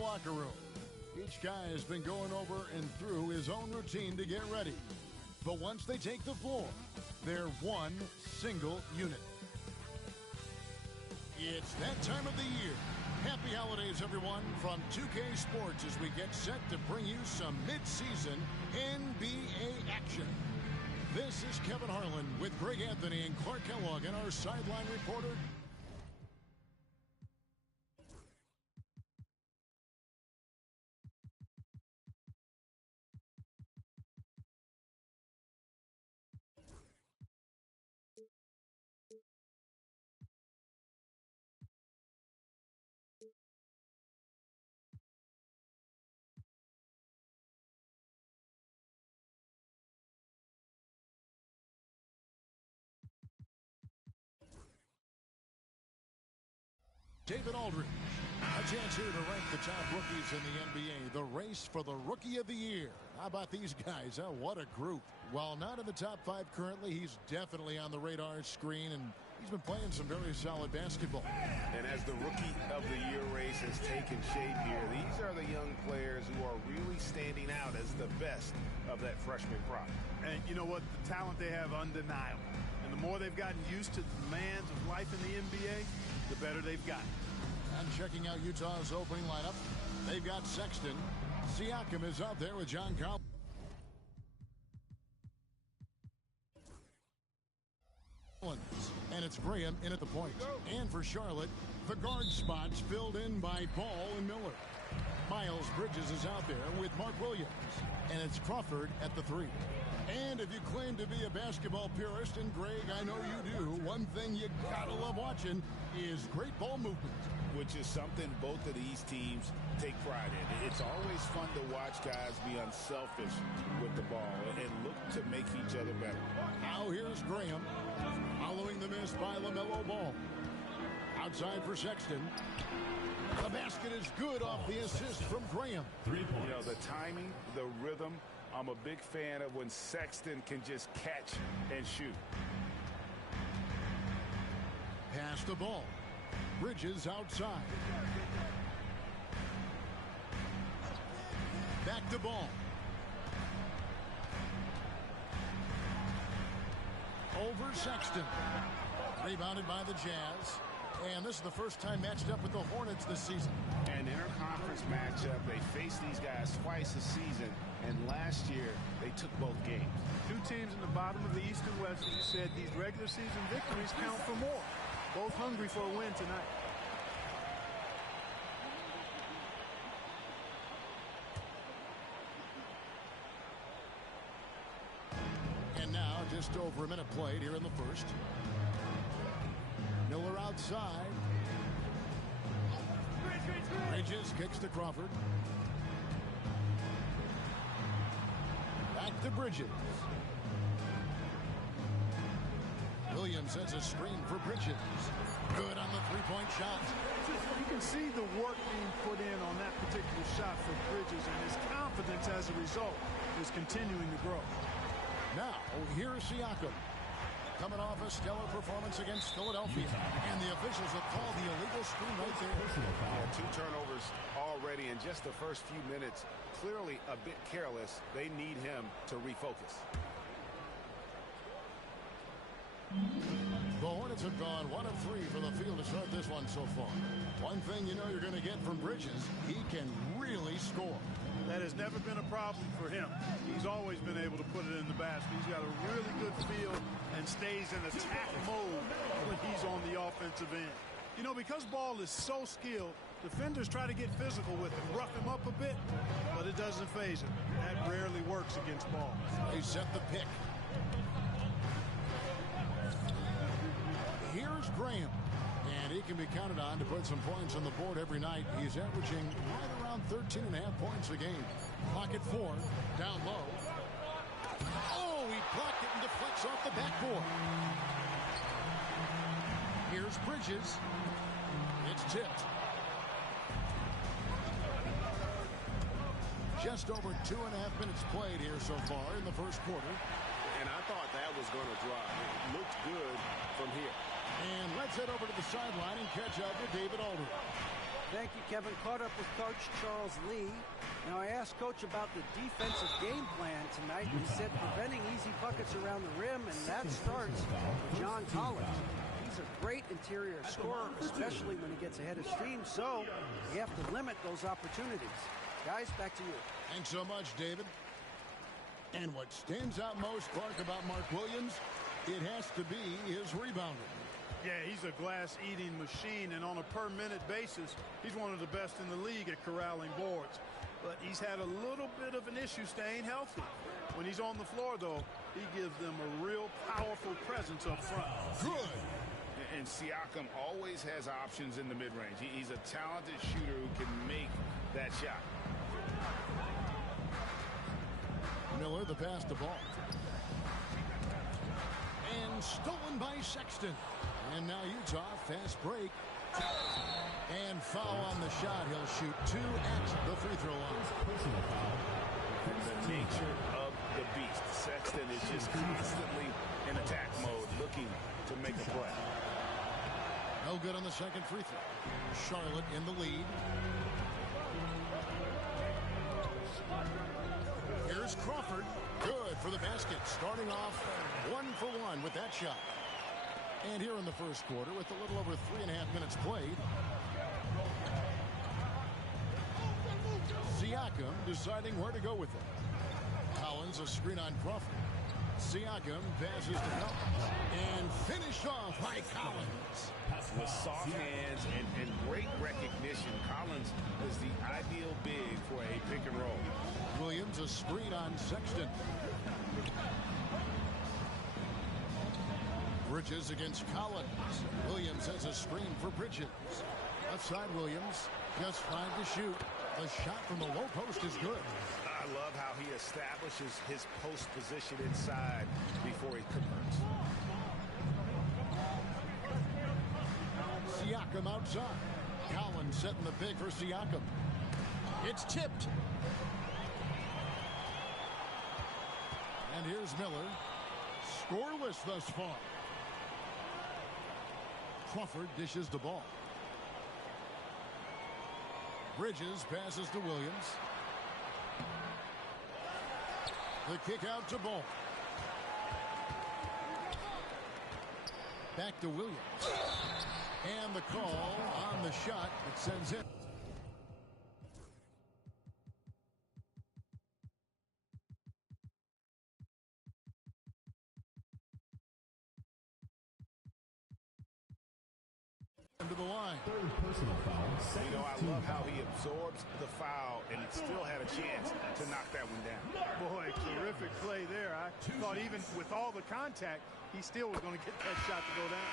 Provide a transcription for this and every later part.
locker room. Each guy has been going over and through his own routine to get ready. But once they take the floor, they're one single unit. It's that time of the year. Happy holidays, everyone, from 2K Sports as we get set to bring you some mid-season NBA action. This is Kevin Harlan with Greg Anthony and Clark Kellogg and our sideline reporter, David Aldridge. A chance here to rank the top rookies in the NBA. The race for the Rookie of the Year. How about these guys? Oh, what a group. While not in the top 5 currently, he's definitely on the radar screen, and he's been playing some very solid basketball. And as the Rookie of the Year race has taken shape here, these are the young players who are really standing out as the best of that freshman crop. And you know what? The talent they have, undeniable. And the more they've gotten used to the demands of life in the NBA, the better they've gotten. And checking out Utah's opening lineup, they've got Sexton. Siakam is out there with John Collins. And it's Graham in at the point. And for Charlotte, the guard spots filled in by Ball and Miller. Miles Bridges is out there with Mark Williams. And it's Crawford at the 3. And if you claim to be a basketball purist, and Greg, I know you do, one thing you gotta love watching is great ball movement. Which is something both of these teams take pride in. It's always fun to watch guys be unselfish with the ball and look to make each other better. Now here's Graham, following the miss by LaMelo Ball. Outside for Sexton. The basket is good off the assist from Graham. 3 points. You know, the timing, the rhythm, I'm a big fan of when Sexton can just catch and shoot. Pass the ball. Bridges outside. Back to ball. Over Sexton. Rebounded by the Jazz. And this is the first time matched up with the Hornets this season. An interconference matchup. They faced these guys twice a season. And last year, they took both games. 2 teams in the bottom of the East and West. As you said, these regular season victories count for more. Both hungry for a win tonight. And now just over a minute played here in the first. Miller outside. Bridges kicks to Crawford. Back to Bridges. Williams sets a screen for Bridges. Good on the three-point shot. You can see the work being put in on that particular shot for Bridges, and his confidence as a result is continuing to grow. Now, here's Siakam. Coming off a stellar performance against Philadelphia. And the officials have called the illegal screen right there. Yeah, 2 turnovers already in just the first few minutes. Clearly a bit careless. They need him to refocus. The Hornets have gone 1 of 3 from the field to start this one so far. One thing you know you're going to get from Bridges, he can really score. That has never been a problem for him. He's always been able to put it in the basket. He's got a really good feel and stays in attack mode when he's on the offensive end. You know, because Ball is so skilled, defenders try to get physical with him, rough him up a bit, but it doesn't faze him. That rarely works against Ball. They set the pick. Here's Graham. And he can be counted on to put some points on the board every night. He's averaging right around 13.5 points a game. Clock at 4. Down low. Oh, he blocked it and deflects off the backboard. Here's Bridges. It's tipped. Just over 2.5 minutes played here so far in the first quarter. And I thought that was going to drive. It looked good from here. And let's head over to the sideline and catch up with David Aldridge. Thank you, Kevin. Caught up with Coach Charles Lee. Now, I asked Coach about the defensive game plan tonight. He said preventing easy buckets around the rim, and that starts with John Collins. He's a great interior scorer, especially when he gets ahead of steam, so you have to limit those opportunities. Guys, back to you. Thanks so much, David. And what stands out most, Clark, about Mark Williams, it has to be his rebounding. Yeah, he's a glass-eating machine, and on a per-minute basis, he's one of the best in the league at corralling boards. But he's had a little bit of an issue staying healthy. When he's on the floor, though, he gives them a real powerful presence up front. Good. And Siakam always has options in the mid-range. He's a talented shooter who can make that shot. Miller, the pass to Ball. And stolen by Sexton. And now Utah, fast break. And foul on the shot. He'll shoot 2 at the free throw line. The nature of the beast. Sexton is just constantly in attack mode, looking to make a play. No good on the second free throw. Charlotte in the lead. Here's Crawford. Good for the basket. Starting off 1 for 1 with that shot. And here in the first quarter, with a little over 3.5 minutes played, Siakam deciding where to go with it. Collins, a screen on Crawford. Siakam passes to Collins. And finished off by Collins. With soft hands and great recognition, Collins is the ideal big for a pick and roll. Williams, a screen on Sexton. Bridges against Collins. Williams has a screen for Bridges. Outside Williams, just 5 to shoot. The shot from the low post is good. I love how he establishes his post position inside before he converts. Siakam outside. Collins setting the pick for Siakam. It's tipped. And here's Miller. Scoreless thus far. Crawford dishes the ball. Bridges passes to Williams. The kick out to Ball. Back to Williams. And the call on the shot that sends it. To the line. Third personal foul. You know, I love how he absorbs the foul and still had a chance to knock that one down. Boy, terrific play there. I thought even with all the contact, he still was going to get that shot to go down.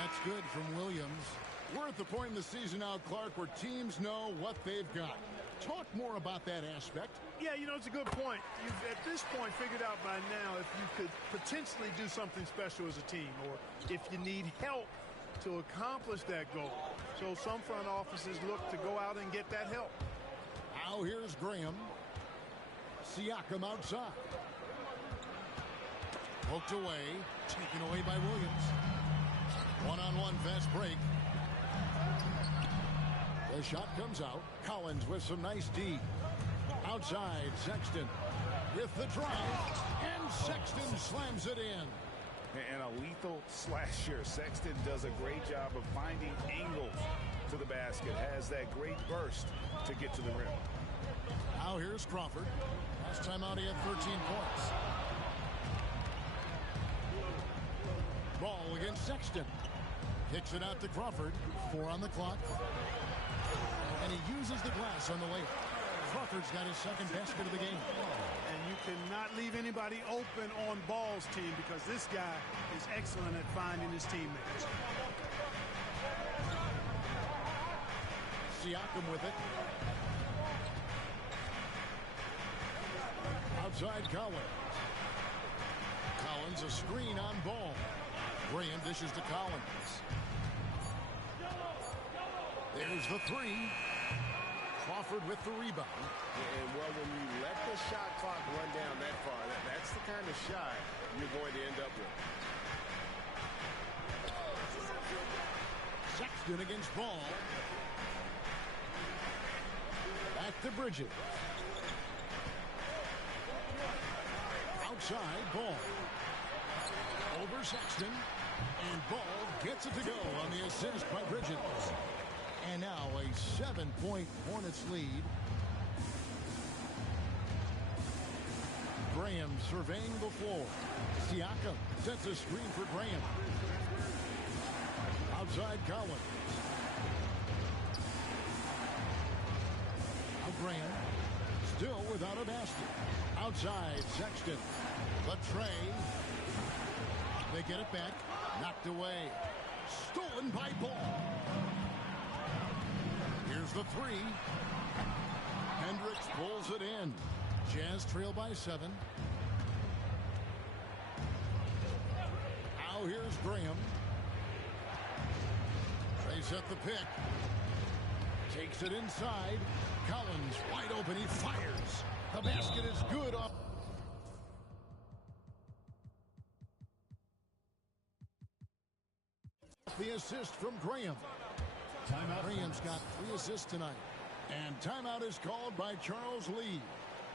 That's good from Williams. We're at the point in the season now, Clark, where teams know what they've got. Talk more about that aspect. Yeah, you know, it's a good point. You've, at this point, figured out by now if you could potentially do something special as a team, or if you need help to accomplish that goal. So some front offices look to go out and get that help. Now here's Graham. Siakam outside. Poked away. Taken away by Williams. One-on-one fast break. The shot comes out. Collins with some nice D. Outside, Sexton with the drive. And Sexton slams it in. And a lethal slasher. Sexton does a great job of finding angles to the basket. Has that great burst to get to the rim. Now here's Crawford. Last time out he had 13 points. Ball against Sexton. Kicks it out to Crawford. 4 on the clock. And he uses the glass on the layup. Crawford's got his second basket of the game. And you cannot leave anybody open on Ball's team because this guy is excellent at finding his teammates. Siakam with it. Outside Collins. Collins a screen on Ball. Graham dishes to Collins. There's the 3. Crawford with the rebound. And, well, when you let the shot clock run down that far, that's the kind of shot you're going to end up with. Sexton against Ball. to Bridges. Outside, Ball. Over Sexton. And Ball gets it to go on the assist by Bridges. And now a 7-point Hornets lead. Graham surveying the floor. Siakam sets a screen for Graham. Outside Collins. Now Graham still without a basket. Outside Sexton. The tray. They get it back. Knocked away. Stolen by Ball. Here's the three. Hendricks pulls it in. Jazz trail by 7. Now here's Graham. They set the pick. Takes it inside. Collins wide open. He fires. The basket is good off. The assist from Graham. Timeout. Graham's got 3 assists tonight. And timeout is called by Charles Lee.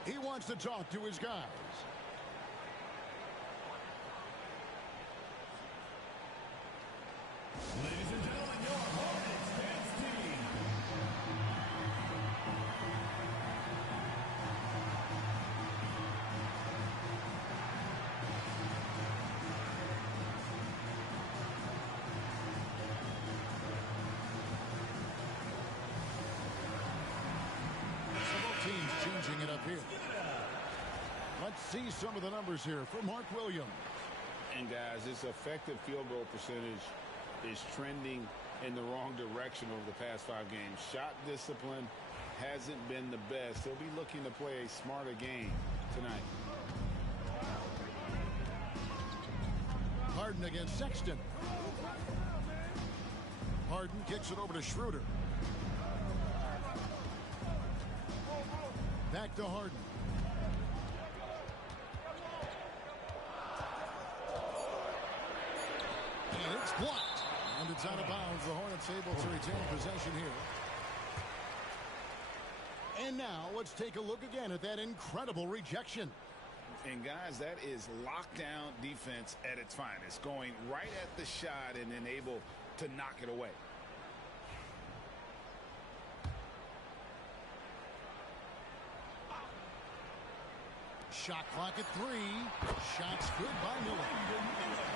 He wants to talk to his guys. Ladies and gentlemen, your Hornets dance team. Teams changing it up here. Let's see some of the numbers here for Mark Williams. And guys, his effective field goal percentage is trending in the wrong direction over the past 5 games. Shot discipline hasn't been the best. He'll be looking to play a smarter game tonight. Harden against Sexton. Harden kicks it over to Schroeder. Back to Harden. And it's blocked. And it's out of bounds. The Hornets able to retain possession here. And now let's take a look again at that incredible rejection. And guys, that is lockdown defense at its finest. Going right at the shot and then able to knock it away. Shot clock at 3. Shots good by Miller.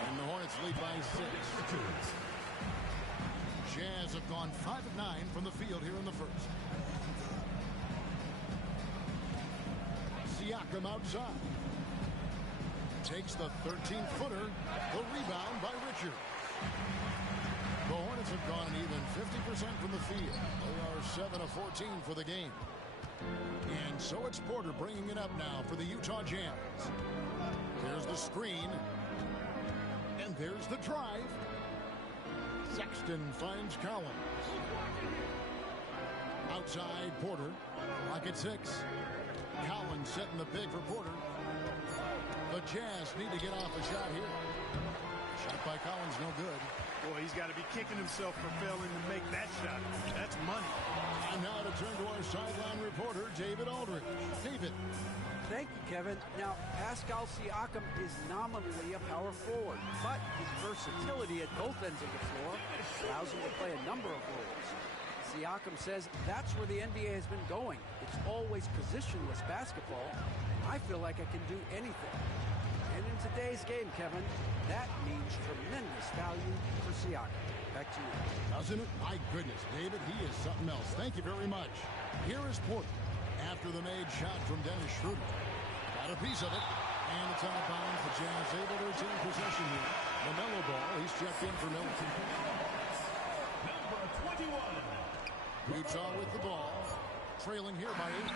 And the Hornets lead by 6. Jazz have gone 5 of 9 from the field here in the first. Siakam outside. Takes the 13-footer. The rebound by Richard. The Hornets have gone an even 50% from the field. They are 7 of 14 for the game. And so it's Porter bringing it up now for the Utah Jazz. There's the screen. And there's the drive. Sexton finds Collins. Outside Porter. Clock at 6. Collins setting the big for Porter. The Jazz need to get off a shot here. Shot by Collins, no good. Boy, he's got to be kicking himself for failing to make that shot. That's money. And now to turn to our sideline reporter, David Aldridge. David. Thank you, Kevin. Now, Pascal Siakam is nominally a power forward, but his versatility at both ends of the floor allows him to play a number of roles. Siakam says that's where the NBA has been going. It's always positionless basketball. I feel like I can do anything. And in today's game, Kevin, that means tremendous value for Siakam. Back to you. Doesn't it? My goodness, David, he is something else. Thank you very much. Here is Porter after the made shot from Dennis Schroeder. Got a piece of it, and it's out of bounds. The Jazz able to retain possession here. The Melo ball, he's checked in for Miller. Number 21. Utah with the ball, trailing here by 8.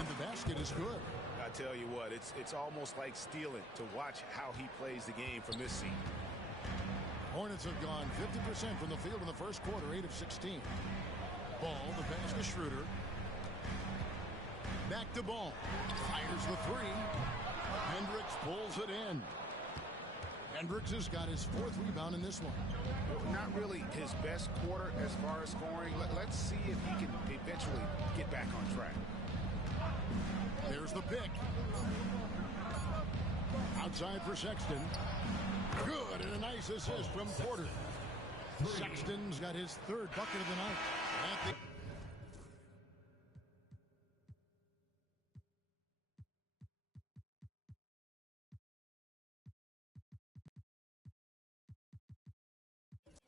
And the basket is good. I tell you what, it's almost like stealing to watch how he plays the game from this scene. Hornets have gone 50% from the field in the first quarter, 8 of 16. Ball, the pass to Schroeder. Back to Ball. Fires the 3. Hendricks pulls it in. Hendricks has got his 4th rebound in this one. Not really his best quarter as far as scoring. Let's see if he can eventually get back on track. There's the pick. Outside for Sexton. Good, and a nice assist from Porter. Sexton's got his third bucket of the night.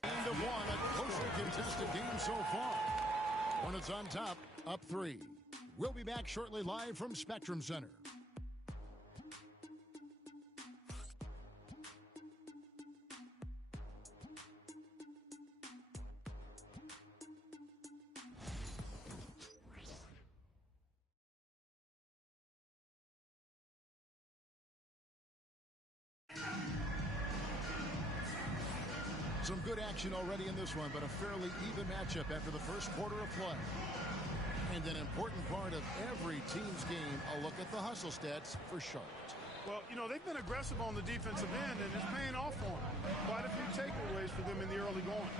End of one, a closely contested game so far. Hornets on top, up 3. We'll be back shortly live from Spectrum Center. Some good action already in this one, but a fairly even matchup after the first quarter of play. And an important part of every team's game, a look at the hustle stats for Charlotte. Well, you know, they've been aggressive on the defensive end, and it's paying off for them. Quite a few takeaways for them in the early going.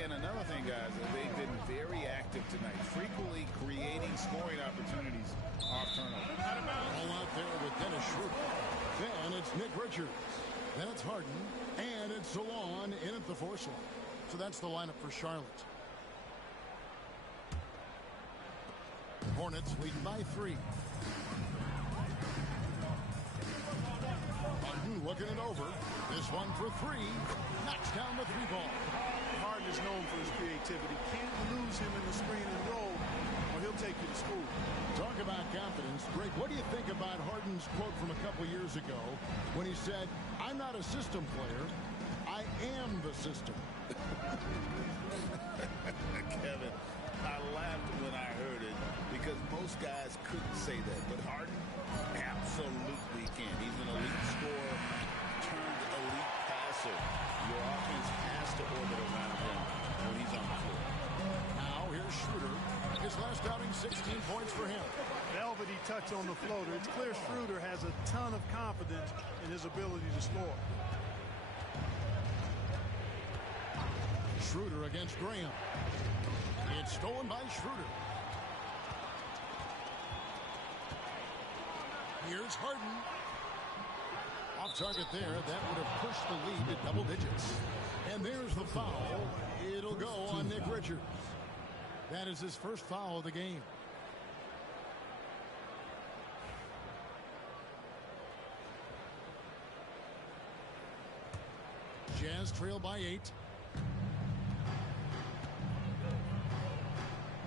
And another thing, guys, they've been very active tonight, frequently creating scoring opportunities off turnover. All out there with Dennis Schroeder. Then it's Nick Richards. Then it's Harden, and it's Salon in at the 4 slot. So that's the lineup for Charlotte. Hornets leading by 3. Harden looking it over. This one for 3. Knocks down the 3-ball. Harden is known for his creativity. Can't lose him in the screen and roll, or he'll take you to school. Talk about confidence. Greg, what do you think about Harden's quote from a couple years ago when he said, "I'm not a system player, I am the system"? Kevin, I laughed when I heard it because most guys couldn't say that, but Harden absolutely can. He's an elite scorer turned elite passer. Your offense has to orbit around him when he's on the floor. Now here's Schroeder. His last outing, 16 points for him. Velvety touch on the floater. It's clear Schroeder has a ton of confidence in his ability to score. Schroeder against Graham. It's stolen by Schroeder. Here's Harden. Off target there. That would have pushed the lead to double digits. And there's the foul. It'll go on Nick Richards. That is his first foul of the game. Jazz trail by 8.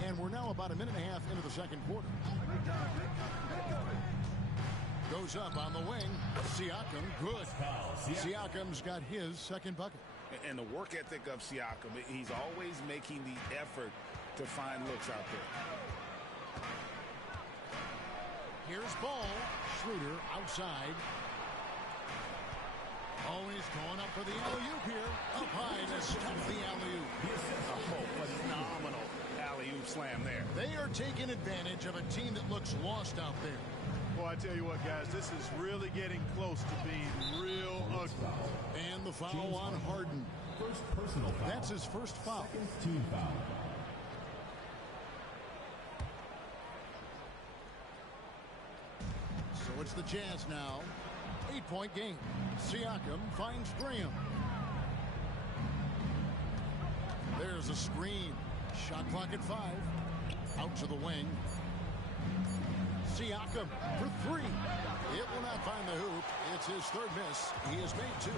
And we're now about a minute and a half into the second quarter. Goes up on the wing. Siakam, good. Siakam's got his second bucket. And the work ethic of Siakam, he's always making the effort to find looks out there. Here's Ball. Schroeder outside. Oh, he's going up for the alley-oop here. Up high to stop the alley-oop. Oh, phenomenal alley-oop slam there. They are taking advantage of a team that looks lost out there. Well, I tell you what, guys, this is really getting close to being real ugly. And the foul on Harden. First personal foul. That's his first foul. Second team foul. So it's the Jazz now. 8-point game. Siakam finds Graham. There's a screen. Shot clock at 5. Out to the wing. Siakam for 3. It will not find the hoop. It's his third miss. He has made 2.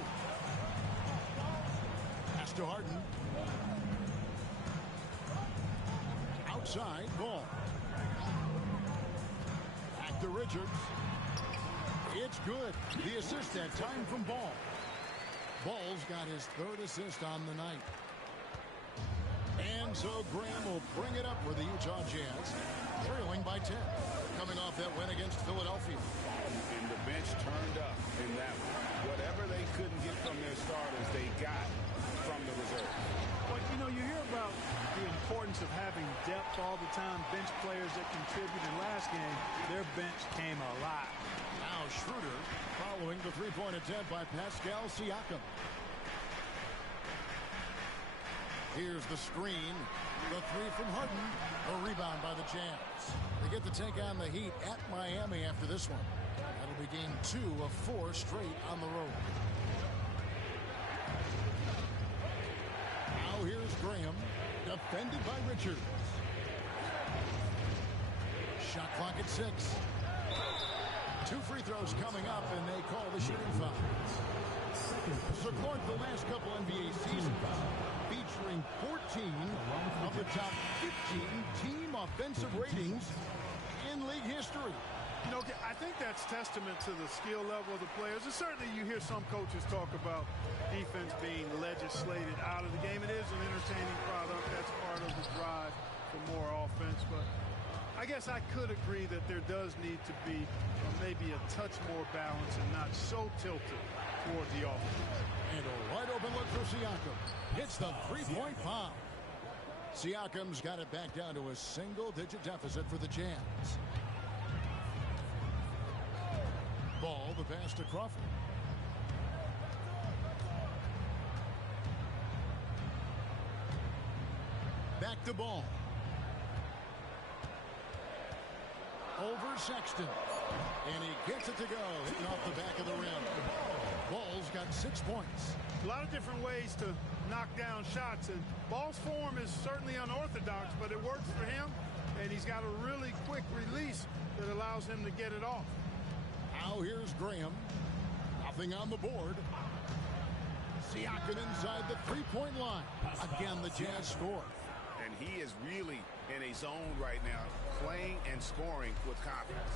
Pass to Harden. Outside, Ball. Back to Richards. It's good. The assist that time from Ball. Ball's got his third assist on the night. And so Graham will bring it up for the Utah Jazz, trailing by 10, coming off that win against Philadelphia. And the bench turned up in that one. Whatever they couldn't get from their starters, they got from the reserve. But, you know, you hear about the importance of having depth all the time, bench players that contribute. In last game, their bench came alive. Now Schroeder following the three-point attempt by Pascal Siakam. Here's the screen. The three from Harden. A rebound by the Jazz. They get to take on the Heat at Miami after this one. That'll be game 2 of 4 straight on the road. Now here's Graham. Defended by Richards. Shot clock at 6. 2 free throws coming up, and they call the shooting foul. So, Clark, the last couple NBA seasons featuring 14 of the top 15 team offensive ratings in league history. You know, I think that's testament to the skill level of the players. And certainly you hear some coaches talk about defense being legislated out of the game. It is an entertaining product. That's part of the drive for more offense. But I guess I could agree that there does need to be maybe a touch more balance and not so tilted toward the offense. And a wide open look for Siakam. Hits the three-point foul. Siakam's got it back down to a single-digit deficit for the Jazz. Ball, the pass to Crawford. Back to Ball. Over Sexton. And he gets it to go, hitting off the back of the rim. Ball's got 6 points. A lot of different ways to knock down shots, and Ball's form is certainly unorthodox, but it works for him, and he's got a really quick release that allows him to get it off. Now here's Graham. Nothing on the board. Siakam inside the three-point line. Again, the Jazz score. And he is really in a zone right now, playing and scoring with confidence.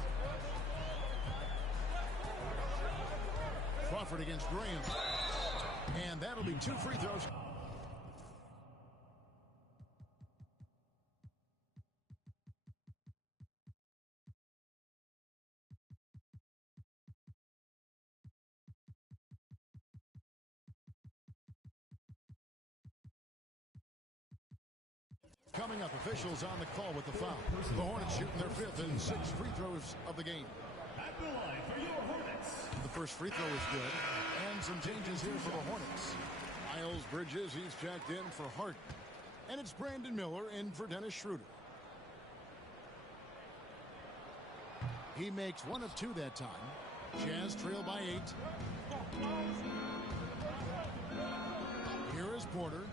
Crawford against Graham. And that'll be 2 free throws. Coming up, officials on the call with the foul. The Hornets shooting their 5th and 6th free throws of the game. At the line for your Hornets. The first free throw is good. And some changes here for the Hornets. Miles Bridges, he's checked in for Harden. And it's Brandon Miller in for Dennis Schroeder. He makes 1 of 2 that time. Jazz trail by 8. Here is Porter.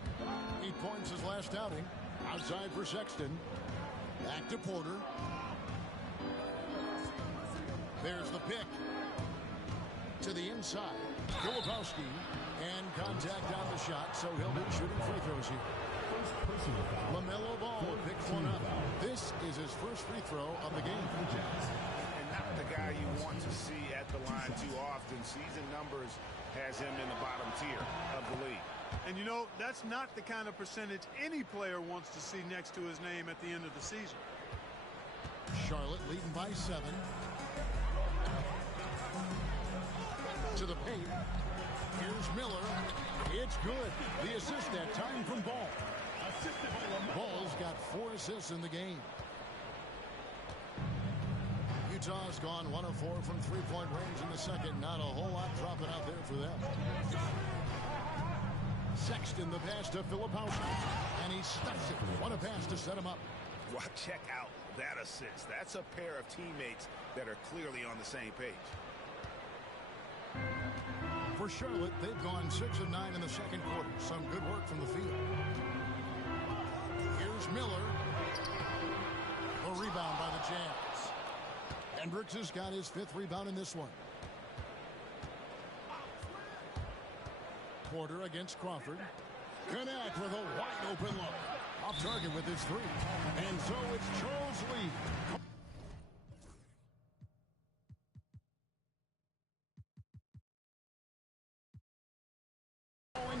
8 points his last outing. Outside for Sexton. Back to Porter. There's the pick. To the inside. Filipowski. And contact on the shot, so he'll be shooting free throws here. LaMelo Ball picks 1 up. This is his first free throw of the game. And not the guy you want to see at the line too often. Season numbers has him in the bottom tier of the league. And you know, that's not the kind of percentage any player wants to see next to his name at the end of the season. Charlotte leading by 7. To the paint. Here's Miller. It's good. The assist that time from Ball. Ball's got 4 assists in the game. Utah's gone 1 of 4 from 3-point range in the second. Not a whole lot dropping out there for them. Sexton, the pass to Filipowski. And he stuffs it. What a pass to set him up. Well, check out that assist. That's a pair of teammates that are clearly on the same page. For Charlotte, they've gone 6 of 9 in the second quarter. Some good work from the field. Here's Miller. A rebound by the Jazz. Hendricks has got his 5th rebound in this one. Porter against Crawford. Connect with a wide open look. Off target with his 3. And so it's Charles Lee.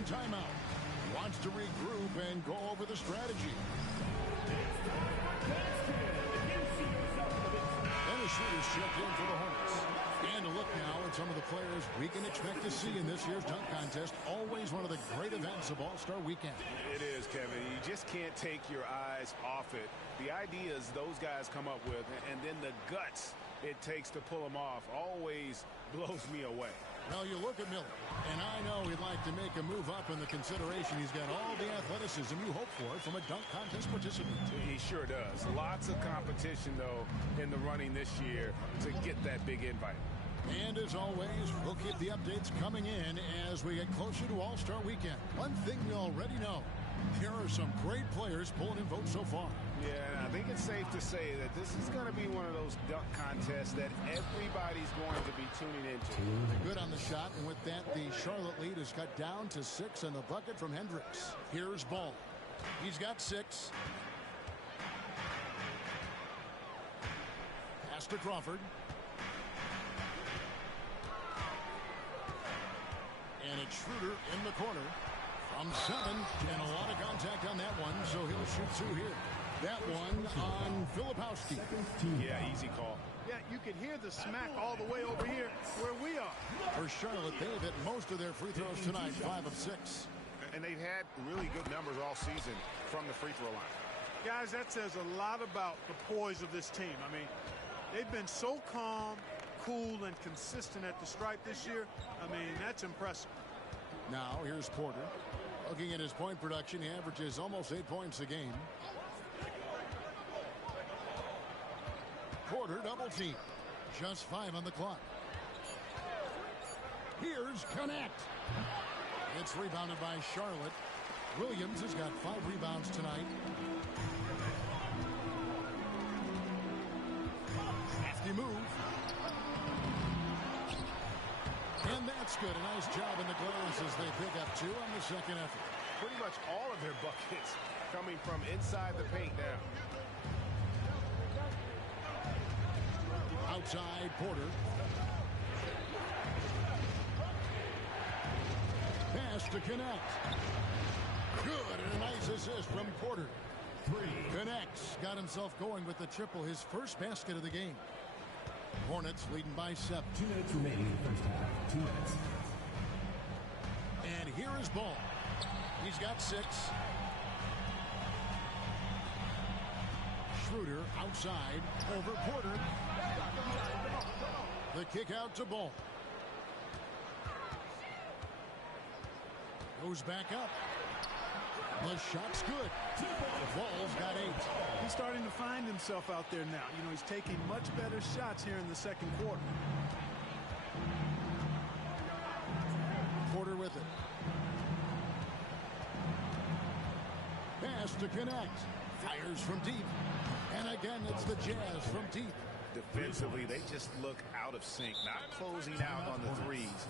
Timeout. Wants to regroup and go over the strategy. Dennis Schroeder's checked in for the Hornets. And a look now at some of the players we can expect to see in this year's dunk contest. Always one of the great events of All-Star Weekend. It is, Kevin. You just can't take your eyes off it. The ideas those guys come up with, and then the guts it takes to pull them off, always blows me away. Well, you look at Miller, and I know he'd like to make a move up in the consideration. He's got all the athleticism you hope for from a dunk contest participant. He sure does. Lots of competition, though, in the running this year to get that big invite. And as always, we'll keep the updates coming in as we get closer to All-Star Weekend. One thing we already know, here are some great players pulling in votes so far. Yeah, I think it's safe to say that this is going to be one of those dunk contests that everybody's going to be tuning into. Good on the shot, and with that, the Charlotte lead is cut down to 6 and the bucket from Hendricks. Here's Ball. He's got 6. Pass to Crawford. And it's Schroeder in the corner. From 7, and a lot of contact on that one, so he'll shoot 2 here. That one on Filipowski. Yeah, easy call. Yeah, you can hear the smack all the way over here where we are. For Charlotte, they have hit most of their free throws tonight, 5 of 6. And they've had really good numbers all season from the free throw line. Guys, that says a lot about the poise of this team. I mean, they've been so calm, cool, and consistent at the stripe this year. I mean, that's impressive. Now, here's Porter. Looking at his point production, he averages almost 8 points a game. Porter double team. Just 5 on the clock. Here's Connect. It's rebounded by Charlotte. Williams has got 5 rebounds tonight. Hefty move. And that's good. A nice job in the glass as they pick up 2 on the second effort. Pretty much all of their buckets coming from inside the paint now. Outside Porter. Pass to Connect. Good, and a nice assist from Porter. 3. Connects. Got himself going with the triple, his first basket of the game. Hornets leading by 7. 2 minutes remaining in the first half. 2 minutes. And here is Ball. He's got 6. Schroeder outside over Porter. The kick out to Ball. Goes back up. The shot's good. Ball's got 8. He's starting to find himself out there now. You know, he's taking much better shots here in the second quarter. Porter with it. Pass to Connect. Fires from deep. And again, it's the Jazz from deep. Defensively, they just look out of sync, not closing out on the threes.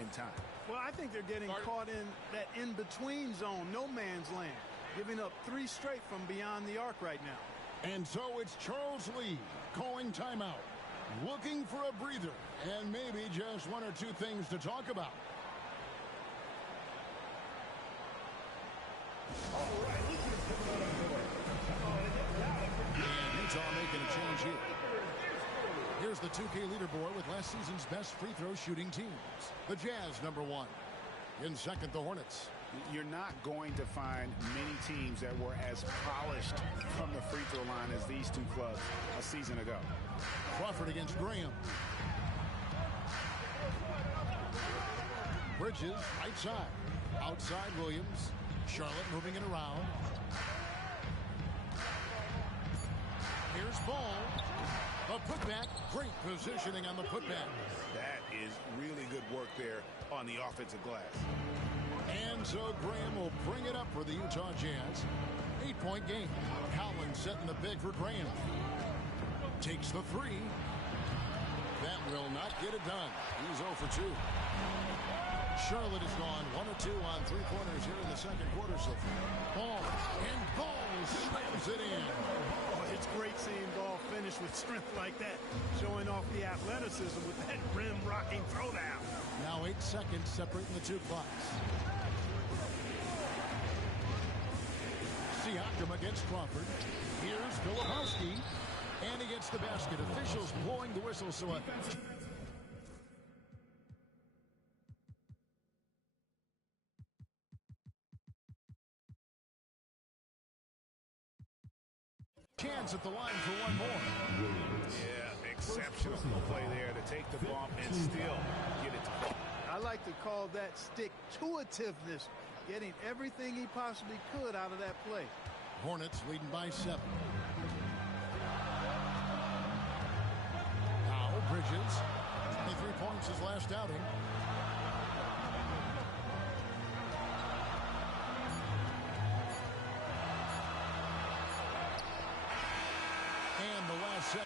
In time. Well, I think they're getting caught in that in-between zone, no man's land, giving up 3 straight from beyond the arc right now. And so it's Charles Lee calling timeout, looking for a breather, and maybe just 1 or 2 things to talk about. And Utah making a change here. Here's the 2K leaderboard with last season's best free throw shooting teams. The Jazz, number 1. In second, the Hornets. You're not going to find many teams that were as polished from the free throw line as these 2 clubs a season ago. Crawford against Graham. Bridges, right side. Outside Williams. Charlotte moving it around. Here's Ball. A putback. Great positioning on the putback. That is really good work there on the offensive glass. And so Graham will bring it up for the Utah Jazz. 8-point game. Collins setting the big for Graham. Takes the 3. That will not get it done. He's 0 for 2. Charlotte has gone 1 of 2 on three-pointers here in the second quarter so far. Ball slams it in. Oh, it's great seeing Ball finish with strength like that, showing off the athleticism with that rim-rocking throwdown. Now 8 seconds separating the two clocks. Siakam against Crawford. Here's Filipowski, and he gets the basket. Officials blowing the whistle, so a chance at the line for one more. Yeah, exceptional play there to take the bump and still get it to fall. I like to call that stick-to-itiveness, getting everything he possibly could out of that play. Hornets leading by 7. Now Bridges, 23 points his last outing. And the last set.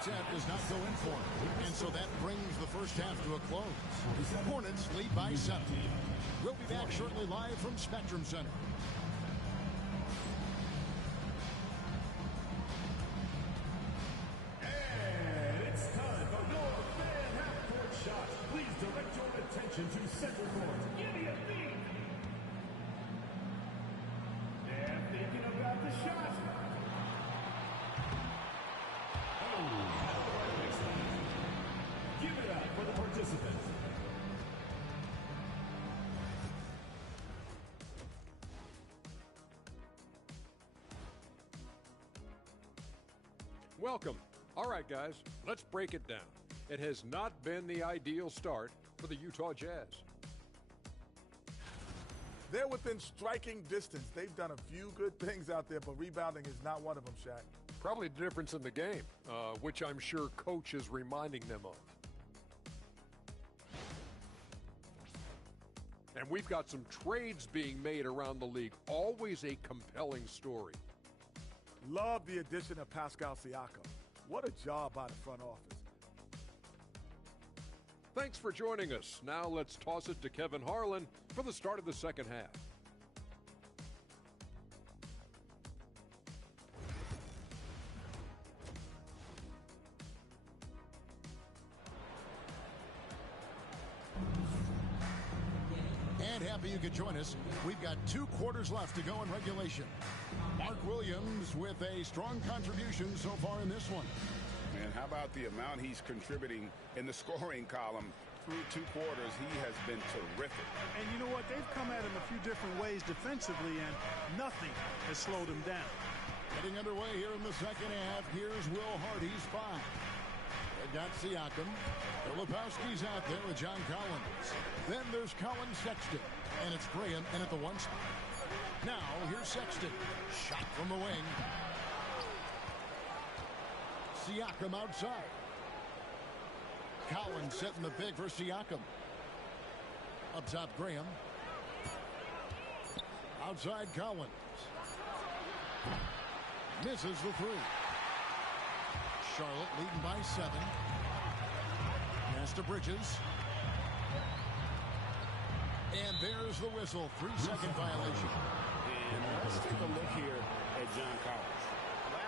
Attempt does not go in for him, and so that brings the first half to a close. Hornets lead by 7. We'll be back shortly live from Spectrum Center. And it's time for your fan half-court shot. Please direct your attention to center court. Give me a beat. They're thinking about the shot. Give it up for the participants. Welcome. All right, guys, let's break it down. It has not been the ideal start for the Utah Jazz. They're within striking distance. They've done a few good things out there, but rebounding is not one of them, Shaq. Probably the difference in the game, which I'm sure Coach is reminding them of. And we've got some trades being made around the league. Always a compelling story. Love the addition of Pascal Siakam. What a job by the front office. Thanks for joining us. Now let's toss it to Kevin Harlan for the start of the second half. And happy you could join us. We've got 2 quarters left to go in regulation. Mark Williams with a strong contribution so far in this one. Man, how about the amount he's contributing in the scoring column through 2 quarters? He has been terrific. And you know what? They've come at him a few different ways defensively, and nothing has slowed him down. Getting underway here in the second half. Here's Will Hardy's 5. They've got Siakam. Filipowski's out there with John Collins. Then there's Colin Sexton. And it's Graham in at the 1 spot. Now, here's Sexton. Shot from the wing. Siakam outside. Collins setting the big for Siakam. Up top, Graham. Outside, Collins. Misses the 3. Charlotte leading by 7. Pass to Bridges. And there's the whistle. 3-second violation. And let's take a look here at John Collins.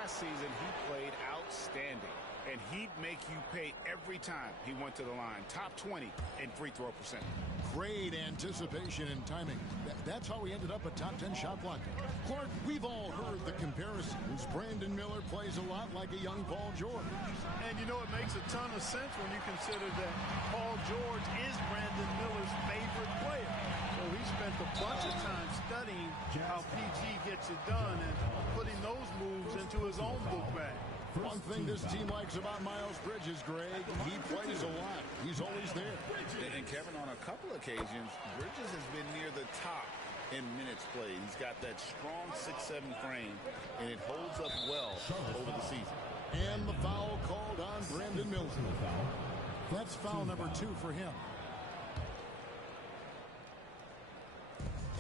Last season, he played outstanding. And he'd make you pay every time he went to the line. Top 20 in free throw percentage. Great anticipation and timing. That's how he ended up a top 10 shot blocker. Clark, we've all heard the comparisons. Brandon Miller plays a lot like a young Paul George. And you know, it makes a ton of sense when you consider that Paul George is Brandon Miller's favorite player. So he spent a bunch of time studying how PG gets it done and putting those moves into his own book bag. One thing this team likes about Miles Bridges, Greg, he plays a lot. He's always there. And Kevin, on a couple occasions, Bridges has been near the top in minutes played. He's got that strong 6'7" frame, and it holds up well over the season. And the foul called on Brandon Miller. That's foul number 2 for him.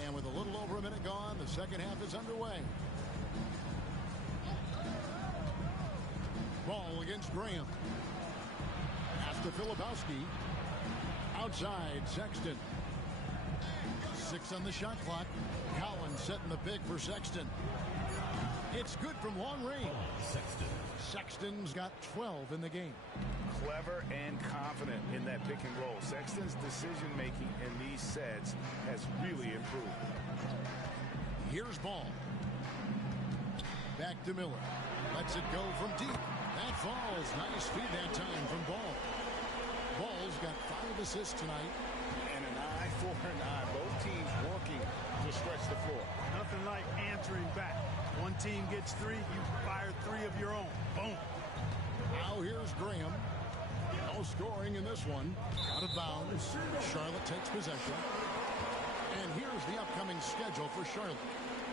And with a little over a minute gone, the second half is underway. Ball against Graham. Pass to Filipowski. Outside, Sexton. 6 on the shot clock. Collins setting the pick for Sexton. It's good from long range. Sexton's got 12 in the game. Clever and confident in that pick and roll. Sexton's decision-making in these sets has really improved. Here's Ball. Back to Miller. Lets it go from deep. That falls. Nice feed that time from Ball. Ball's got 5 assists tonight. And an eye for an eye. Both teams working to stretch the floor. Nothing like answering back. One team gets 3, you fire 3 of your own. Boom. Now here's Graham. No scoring in this one. Out of bounds. Charlotte takes possession. And here's the upcoming schedule for Charlotte.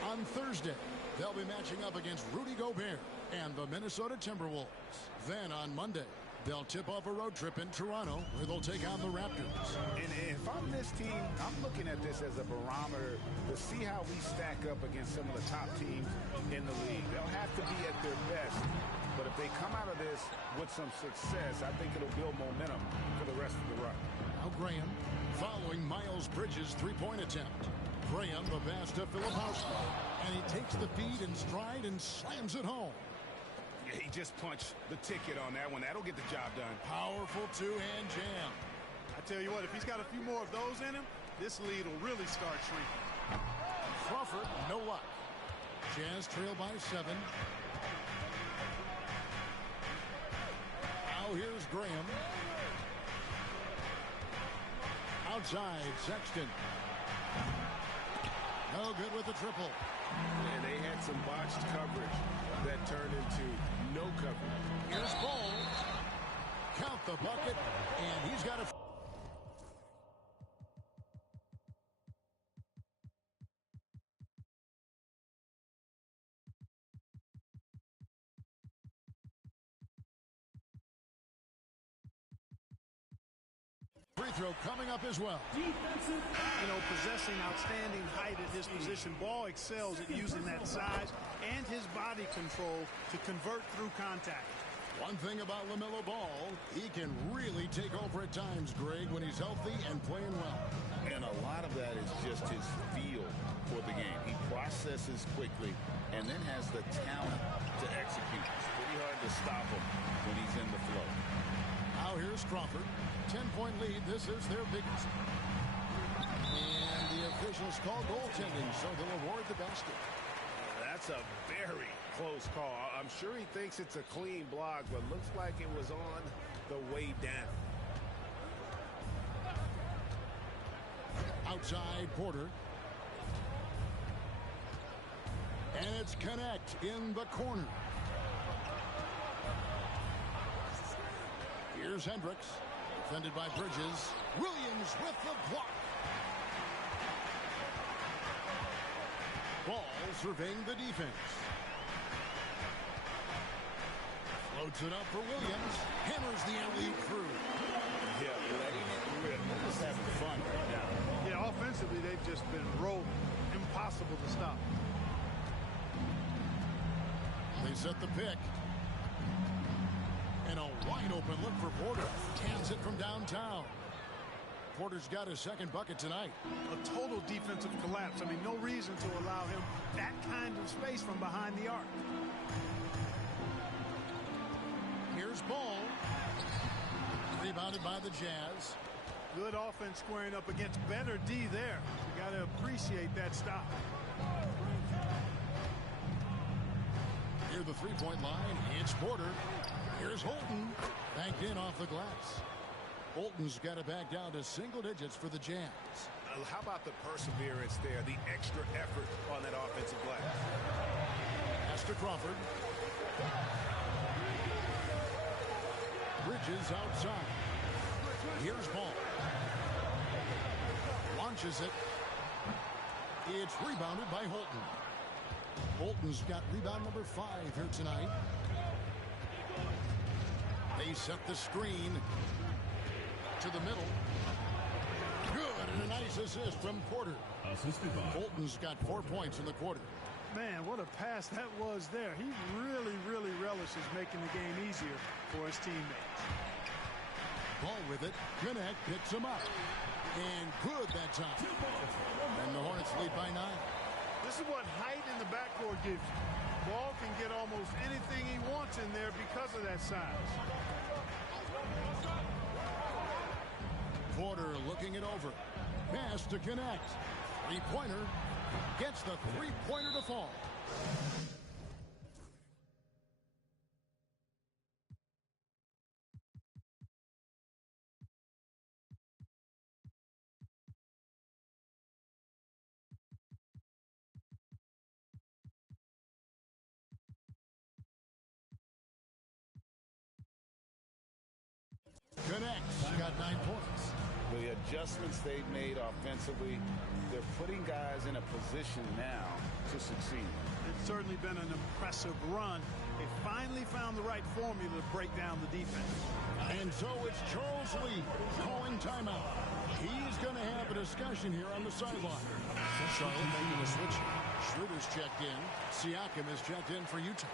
On Thursday, they'll be matching up against Rudy Gobert and the Minnesota Timberwolves. Then on Monday, they'll tip off a road trip in Toronto where they'll take on the Raptors. And if I'm this team, I'm looking at this as a barometer to see how we stack up against some of the top teams in the league. They'll have to be at their best. But if they come out of this with some success, I think it'll build momentum for the rest of the run. Now Graham following Miles Bridges' three-point attempt. Graham the pass to Filipowski. And he takes the feed in stride and slams it home. Yeah, he just punched the ticket on that one. That'll get the job done. Powerful two-hand jam. I tell you what, if he's got a few more of those in him, this lead will really start shrinking. Crawford, no luck. Jazz trail by 7. Now here's Graham. Outside, Sexton. No good with the triple. And they had some botched coverage that turned into no coverage. Here's Ball. Count the bucket, and he's got a... Free throw coming up as well. You know, possessing outstanding height at his position, Ball excels at using that size and his body control to convert through contact. One thing about LaMelo Ball, he can really take over at times, Greg, when he's healthy and playing well. And a lot of that is just his feel for the game. He processes quickly and then has the talent to execute. It's pretty hard to stop him when he's in the flow. Now here's Crawford. 10-point lead. This is their biggest. And the officials call goaltending, so they'll award the basket. That's a very close call. I'm sure he thinks it's a clean block, but looks like it was on the way down. Outside Porter. And it's Connect in the corner. Here's Hendricks. Defended by Bridges. Williams with the block. Ball surveying the defense. Floats it up for Williams. Hammers the alley-oop through. Yeah, letting it rip. They're just having fun right now. Yeah, offensively, they've just been rolling. Impossible to stop. They set the pick. And a wide-open look for Porter. Cans it from downtown. Porter's got his second bucket tonight. A total defensive collapse. I mean, no reason to allow him that kind of space from behind the arc. Here's Ball. Rebounded by the Jazz. Good offense squaring up against better D there. You got to appreciate that stop. Near the three-point line, it's Porter. Here's Holton. Banked in off the glass. Holton's got it back down to single digits for the Jazz. How about the perseverance there, the extra effort on that offensive glass? Pass to Crawford. Bridges outside. Here's Ball. Launches it. It's rebounded by Holton. Holton's got rebound number 5 here tonight. They set the screen to the middle. Good, And a nice assist from Porter. Bolton's got 4 points in the quarter. Man, what a pass that was there. He really, really relishes making the game easier for his teammates. Ball with it. Kinect picks him up. And good that time. And the Hornets lead by 9. This is what height in the backcourt gives you. Ball can get almost anything he wants in there because of that size. Porter looking it over. Pass to Kinect. Three-pointer. Gets the three-pointer to fall. Connects. Got 9 points. The adjustments they've made offensively, they're putting guys in a position now to succeed. It's certainly been an impressive run. They finally found the right formula to break down the defense. And so it's Charles Lee calling timeout. He's going to have a discussion here on the sideline. Charlotte making a switch. Schroeder's checked in. Siakam is checked in for Utah.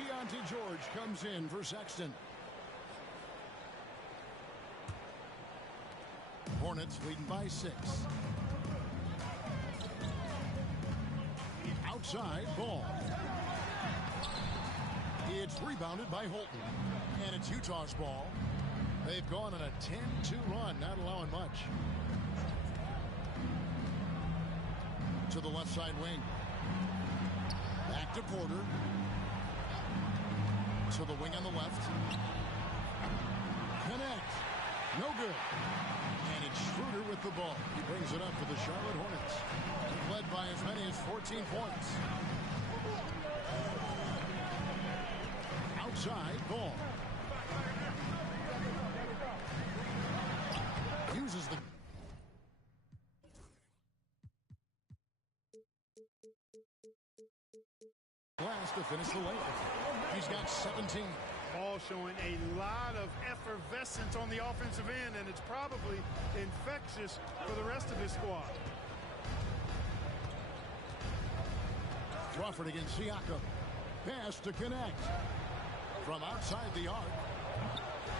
Keontae George comes in for Sexton. Hornets leading by 6. Outside ball. It's rebounded by Holton. And it's Utah's ball. They've gone on a 10-2 run, not allowing much. To the left side wing. Back to Porter. To the wing on the left. Connect. No good. And it's Schroeder with the ball. He brings it up for the Charlotte Hornets. Led by as many as 14 points. Outside ball. Uses the glass to finish the layup. He's got 17. Ball showing a lot of effervescence on the offensive end, and it's probably infectious for the rest of his squad. Crawford against Siakam. Pass to Connect. From outside the arc.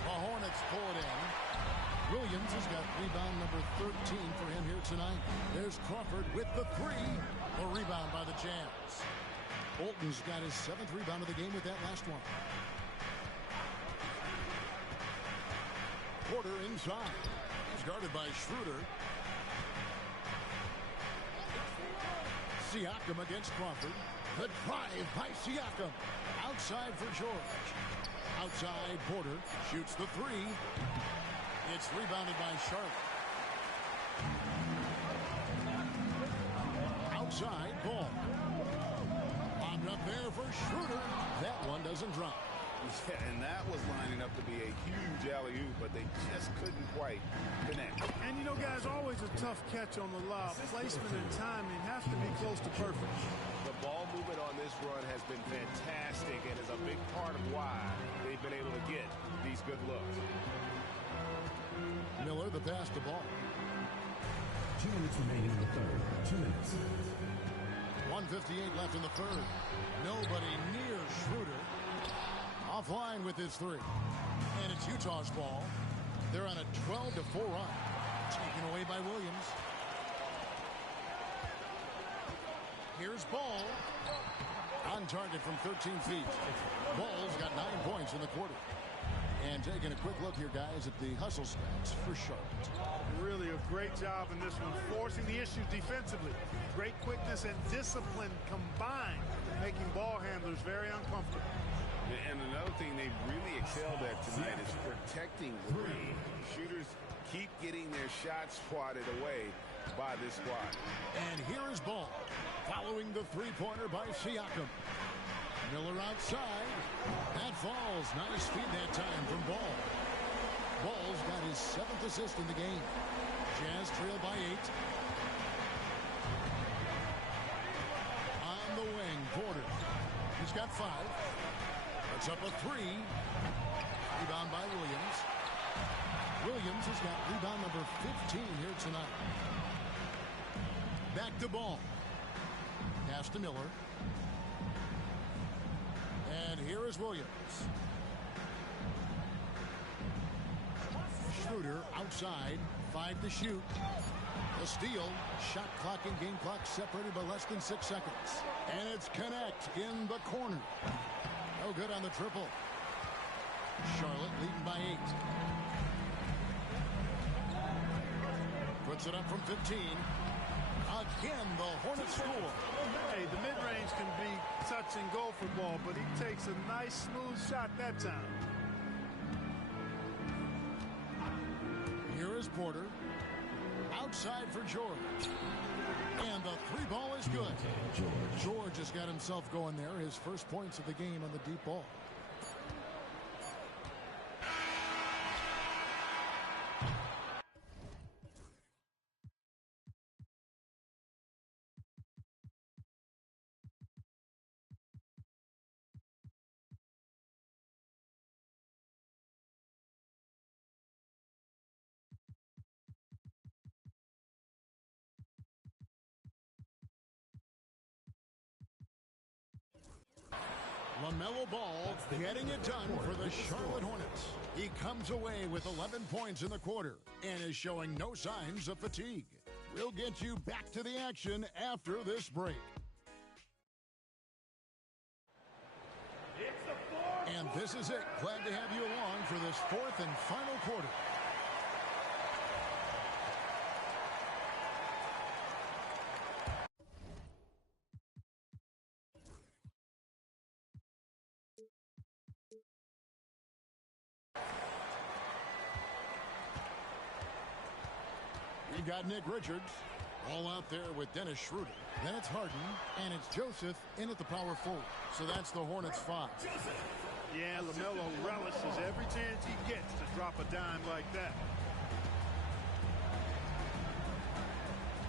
The Hornets pull it in. Williams has got rebound number 13 for him here tonight. There's Crawford with the 3. A rebound by the Jazz. Bolton's got his 7th rebound of the game with that last one. Porter inside. He's guarded by Schroeder. Siakam against Crawford. The drive by Siakam. Outside for George. Outside Porter. Shoots the 3. It's rebounded by Charlotte. Outside ball. Popped up there for Schroeder. That one doesn't drop. Yeah, and that was lining up to be a huge alley-oop, but they just couldn't quite connect. And you know, guys, always a tough catch on the lob. Placement and timing have to be close to perfect. The ball movement on this run has been fantastic and is a big part of why they've been able to get these good looks. Miller, the pass to ball. 2 minutes remaining in the third. 2 minutes. 1:58 left in the third. Nobody near Schroeder. Offline with his 3. And it's Utah's ball. They're on a 12-4 run. Taken away by Williams. Here's Ball. On target from 13 feet. Ball's got 9 points in the quarter. And taking a quick look here, guys, at the hustle stats for Charlotte. Really a great job in this one, forcing the issues defensively. Great quickness and discipline combined, making ball handlers very uncomfortable. And another thing they've really excelled at tonight is protecting the rim. Shooters keep getting their shots swatted away by this squad. And here is Ball, following the three-pointer by Siakam. Miller outside. That falls. Nice feed that time from Ball. Ball's got his 7th assist in the game. Jazz trail by 8. On the wing, Porter. He's got 5. It's up a 3. Rebound by Williams. Williams has got rebound number 15 here tonight. Back to Ball. Pass to Miller. And here is Williams. Schroeder outside. 5 to shoot. A steal. Shot clock and game clock separated by less than 6 seconds. And it's Connect in the corner. No good on the triple. Charlotte leading by 8. Puts it up from 15. Again, the Hornets score. Hey, the mid-range can be touch and go for Ball, but he takes a nice, smooth shot that time. Here is Porter. Outside for George. And the 3 ball is good. George has got himself going there. His first points of the game on the deep ball. LaMelo Ball getting it done for the Charlotte Hornets. He comes away with 11 points in the quarter and is showing no signs of fatigue. We'll get you back to the action after this break. And this is it. Glad to have you along for this 4th and final quarter. We've got Nick Richards all out there with Dennis Schroeder. Then it's Harden, and it's Joseph in at the power forward. So that's the Hornets 5. Yeah, LaMelo relishes every chance he gets to drop a dime like that.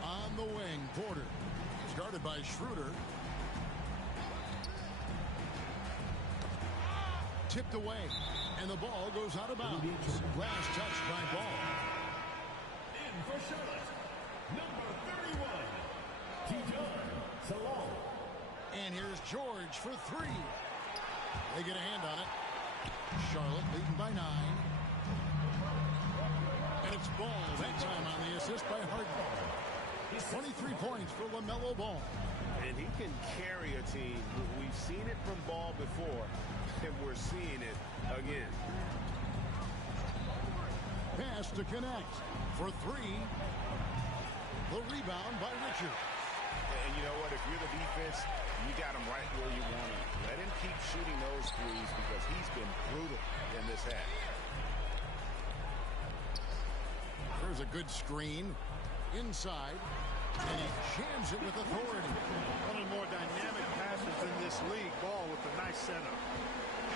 On the wing, Porter. Started by Schroeder. Tipped away, and the ball goes out of bounds. Last touch by Ball. For Charlotte, number 31, T.J. Salon. And here's George for 3. They get a hand on it. Charlotte leading by 9. And it's Ball that time on the assist by Harden. 23 points for LaMelo Ball. And he can carry a team. We've seen it from Ball before, and we're seeing it again. Pass to Connect for 3. The rebound by Richards. And you know what? If you're the defense, you got him right where you want him. Let him keep shooting those threes because he's been brutal in this half. There's a good screen inside, and he jams it with authority. One of the more dynamic passes in this league. Ball with a nice setup.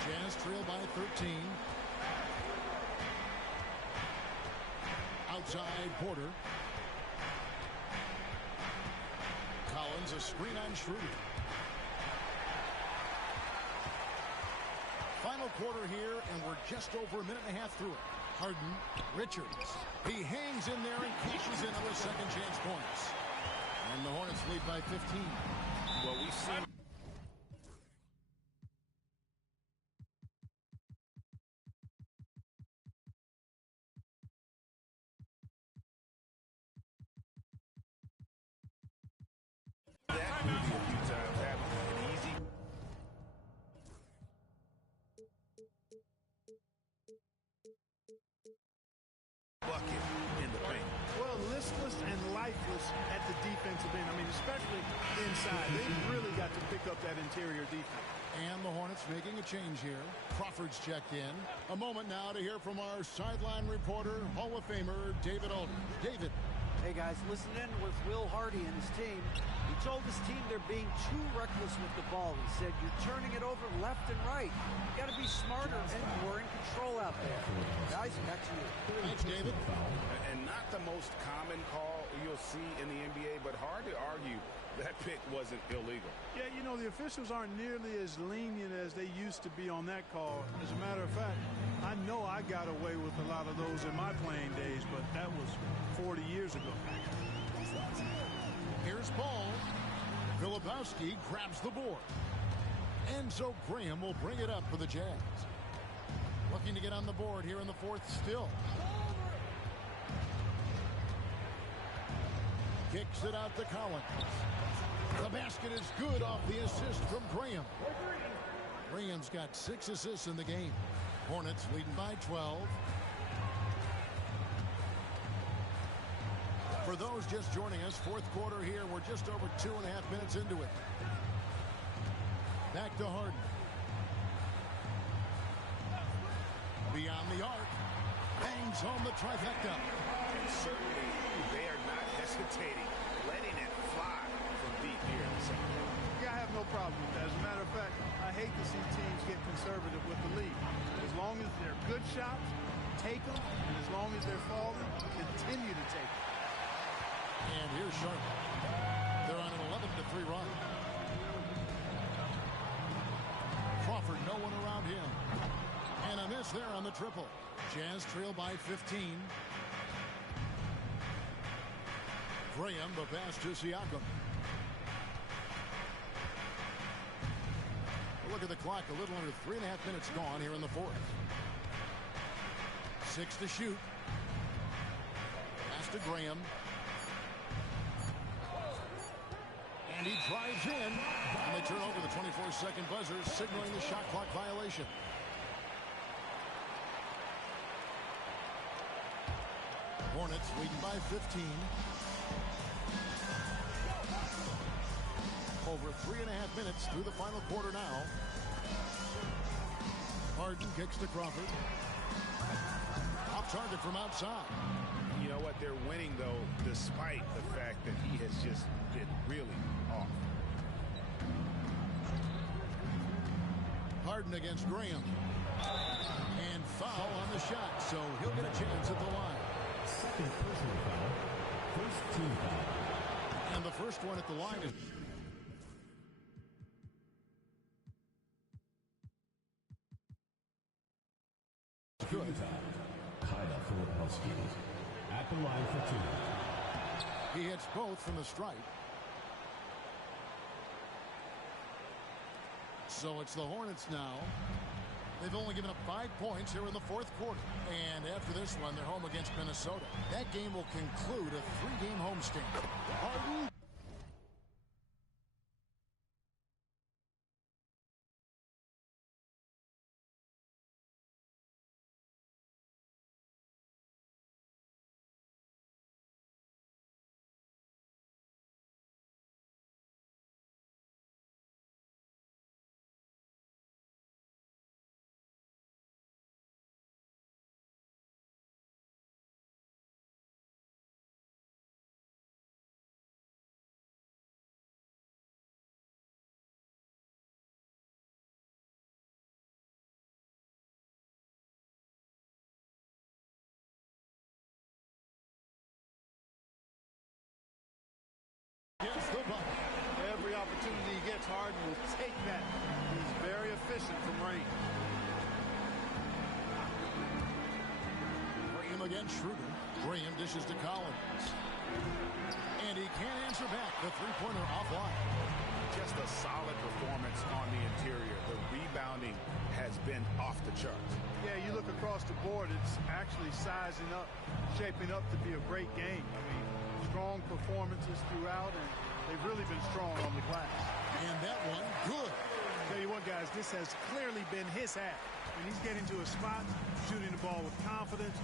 Jazz trail by 13. Outside Porter. Collins a screen on Schroeder. Final quarter here, and we're just over a minute and a half through it. Harden, Richards. He hangs in there and cashes in on the second chance points. And the Hornets lead by 15. Well, we've seen that movie a few times, having an easy bucket in the paint. Well, listless and lifeless at the defensive end. I mean, especially inside. They've really got to pick up that interior defense. And the Hornets making a change here. Crawford's checked in. A moment now to hear from our sideline reporter, Hall of Famer David Aldridge. David. Hey guys, listen in with Will Hardy and his team. He told his team they're being too reckless with the ball. He said, you're turning it over left and right. You got to be smarter and more in control out there. Guys, back to you. Thanks, David. And not the most common call you'll see in the NBA, but hard to argue that pick wasn't illegal. Yeah, you know, the officials aren't nearly as lenient as they used to be on that call. As a matter of fact, I know I got away with a lot of those in my playing days, but that was 40 years ago. Here's ball. Filipowski grabs the board. And so Graham will bring it up for the Jazz. Looking to get on the board here in the fourth still. Kicks it out to Collins. The basket is good off the assist from Graham. Graham's got 6 assists in the game. Hornets leading by 12. For those just joining us, fourth quarter here. We're just over 2.5 minutes into it. Back to Harden. Beyond the arc. Bangs home the trifecta. And certainly they are not hesitating, letting it fly from deep here in the second half. Yeah, I have no problem with that. As a matter of fact, I hate to see teams get conservative with the lead. As long as they're good shots, take them. And as long as they're falling, continue to take them. And here's Charlotte. They're on an 11-3 run. Crawford, no one around him. And a miss there on the triple. Jazz trail by 15. Graham, the pass to Siakam. Look at the clock. A little under 3.5 minutes gone here in the fourth. 6 to shoot. Pass to Graham. And he drives in. And they turn over the 24-second buzzer, signaling the shot clock violation. Hornets leading by 15. Over 3.5 minutes through the final quarter now. Harden kicks to Crawford. Off target from outside. You know what? They're winning, though, despite the fact that he has just been really off. Harden against Graham. And foul on the shot, so he'll get a chance at the line. Second personal foul. First team foul. And the first one at the line is... good. Kyle Filipowski at the line for 2. He hits both from the stripe. So it's the Hornets now. They've only given up 5 points here in the fourth quarter. And after this one, they're home against Minnesota. That game will conclude a 3-game homestand. Harden. Gets the ball. Every opportunity he gets, Harden will take that. He's very efficient from range. Graham against Schroeder. Graham dishes to Collins. And he can't answer back. The three-pointer offline. Just a solid performance on the interior. The rebounding has been off the charts. Yeah, you look across the board, it's actually sizing up, shaping up to be a great game. I mean, strong performances throughout, and they've really been strong on the glass. And that one, good. Tell you what, guys, this has clearly been his half. When he's getting to a spot, shooting the ball with confidence,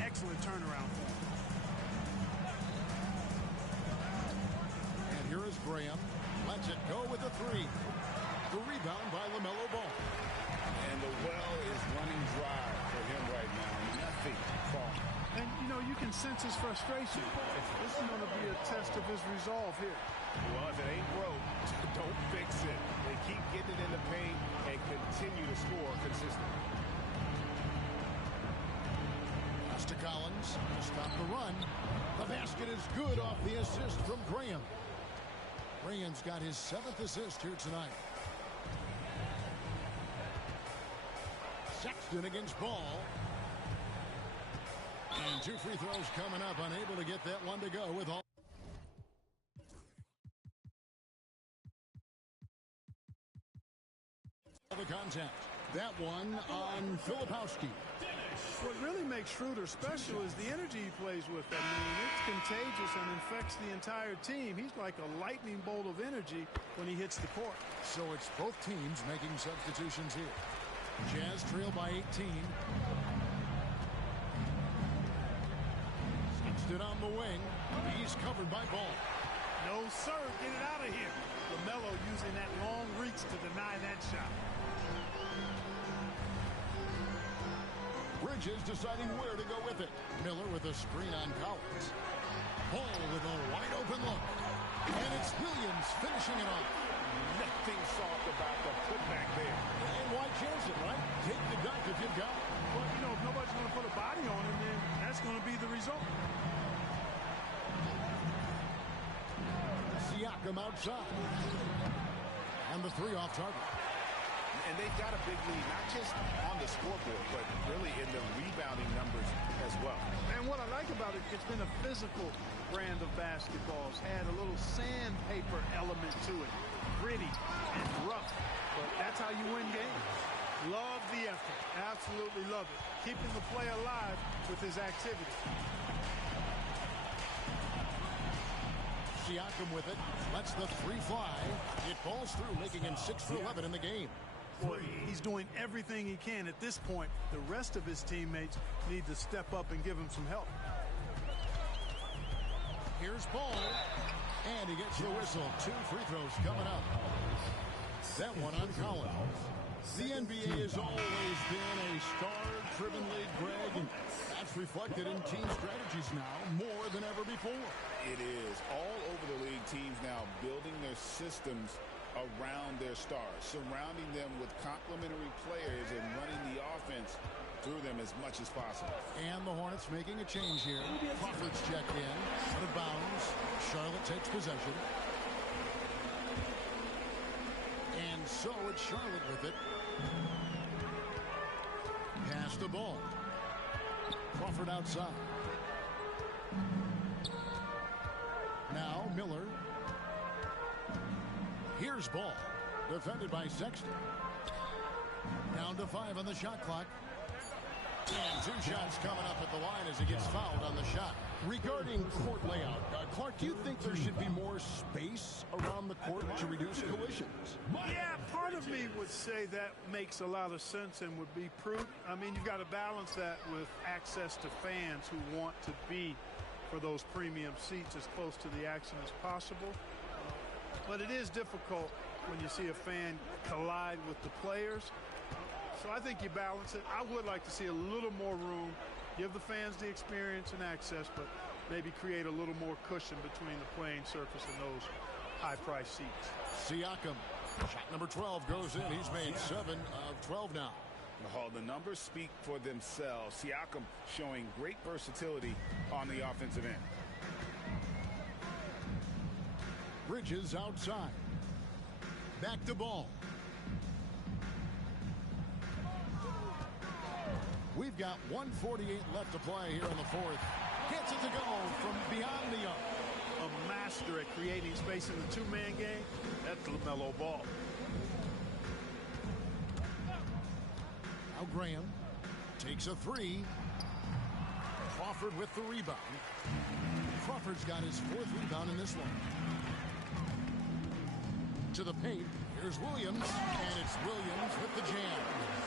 excellent turnaround for him. And here is Graham. Lets it go with the 3. The rebound by LaMelo Ball. And the well is running dry for him right now. Nothing falling. And, you know, you can sense his frustration. This is going to be a test of his resolve here. Well, if it ain't broke, don't fix it. They keep getting it in the paint and continue to score consistently. Pass to Collins to stop the run. The basket is good off the assist from Graham. Graham Williams got his 7th assist here tonight. Sexton against Ball. And 2 free throws coming up. Unable to get that one to go with all. The contact. That one on Filipowski. What really makes Schroeder special is the energy he plays with. I mean, it's contagious and infects the entire team. He's like a lightning bolt of energy when he hits the court. So it's both teams making substitutions here. Jazz trail by 18. Sexton on the wing. He's covered by Ball. No, sir. Get it out of here. LaMelo using that long reach to deny that shot. Bridges deciding where to go with it. Miller with a screen on Collins. Ball with a wide open look. And it's Williams finishing it off. Nothing soft about the putback there. And why chance it, right? Take the dunk if you've got it. Well, you know, if nobody's going to put a body on him, then that's going to be the result. Siakam outside. And the 3 off target. And they've got a big lead, not just on the scoreboard, but really in the rebounding numbers as well. And what I like about it, it's been a physical brand of basketball. It's had a little sandpaper element to it. Gritty and rough. But that's how you win games. Love the effort. Absolutely love it. Keeping the play alive with his activity. Siakam with it. Lets the 3 fly. It falls through, making him 6 for 11 in the game. Boy, he's doing everything he can at this point. The rest of his teammates need to step up and give him some help. Here's Ball. And he gets the whistle. 2 free throws coming up. That one on Collins. The NBA has always been a star-driven league, Greg, and that's reflected in team strategies now more than ever before. It is. All over the league, teams now building their systems around their stars, surrounding them with complementary players and running the offense through them as much as possible. And the Hornets making a change here. Crawford's checked in. Out of bounds. Charlotte takes possession. And so it's Charlotte with it. Pass the ball. Crawford outside. Now Miller. Here's Ball. Defended by Sexton. Down to 5 on the shot clock. And 2 shots coming up at the line as he gets fouled on the shot. Regarding court layout, Clark, do you think there should be more space around the court to reduce collisions? Yeah, part of me would say that makes a lot of sense and would be prudent. I mean, you've got to balance that with access to fans who want to be for those premium seats as close to the action as possible. But it is difficult when you see a fan collide with the players. So I think you balance it. I would like to see a little more room, give the fans the experience and access, but maybe create a little more cushion between the playing surface and those high-priced seats. Siakam, shot number 12 goes in. He's made 7 of 12 now. Oh, the numbers speak for themselves. Siakam showing great versatility on the offensive end. Bridges outside. Back to Ball. We've got 1:48 left to play here in the 4th. Gets it to go from beyond the arc. A master at creating space in the 2-man game. That's LaMelo Ball. Now Graham takes a 3. Crawford with the rebound. Crawford's got his 4th rebound in this one. To the paint. Here's Williams. And it's Williams with the jam.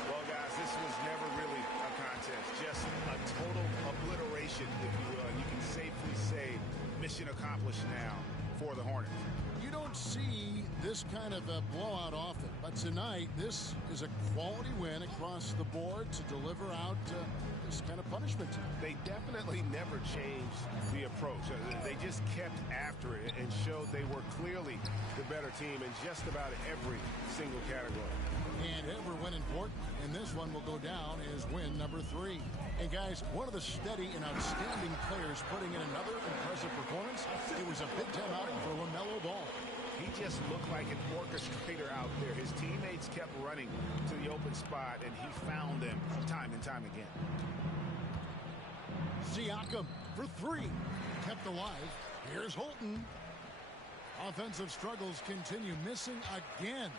Well, guys, this was never really a contest. Just a total obliteration, if you will. You can safely say mission accomplished now for the Hornets. You don't see this kind of a blowout often, but tonight this is a quality win across the board to deliver out this kind of punishment. They definitely never changed the approach. They just kept after it and showed they were clearly the better team in just about every single category. And ever win important, and this one will go down as win number 3. And guys, one of the steady and outstanding players putting in another impressive performance. It was a big time outing for LaMelo Ball. He just looked like an orchestrator out there. His teammates kept running to the open spot, and he found them time and time again. Siakam for three. Kept alive. Here's Holton. Offensive struggles continue, missing again.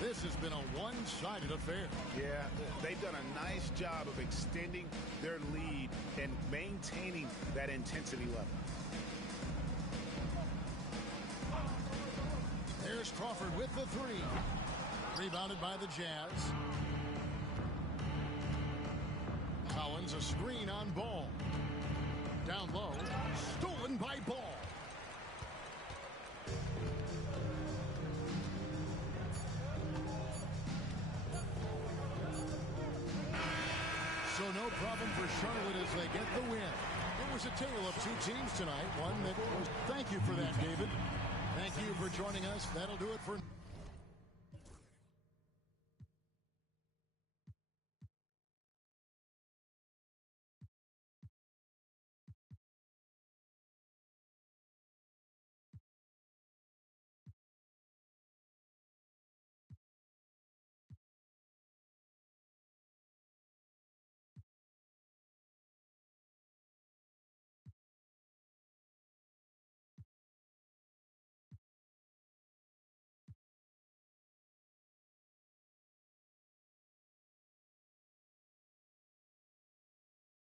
This has been a one-sided affair. Yeah, they've done a nice job of extending their lead and maintaining that intensity level. There's Crawford with the three. Rebounded by the Jazz. Collins a screen on Ball. Down low. Stolen by Ball. So no problem for Charlotte as they get the win. It was a tale of two teams tonight. One that was... Thank you for that, David. Thank you for joining us. That'll do it for...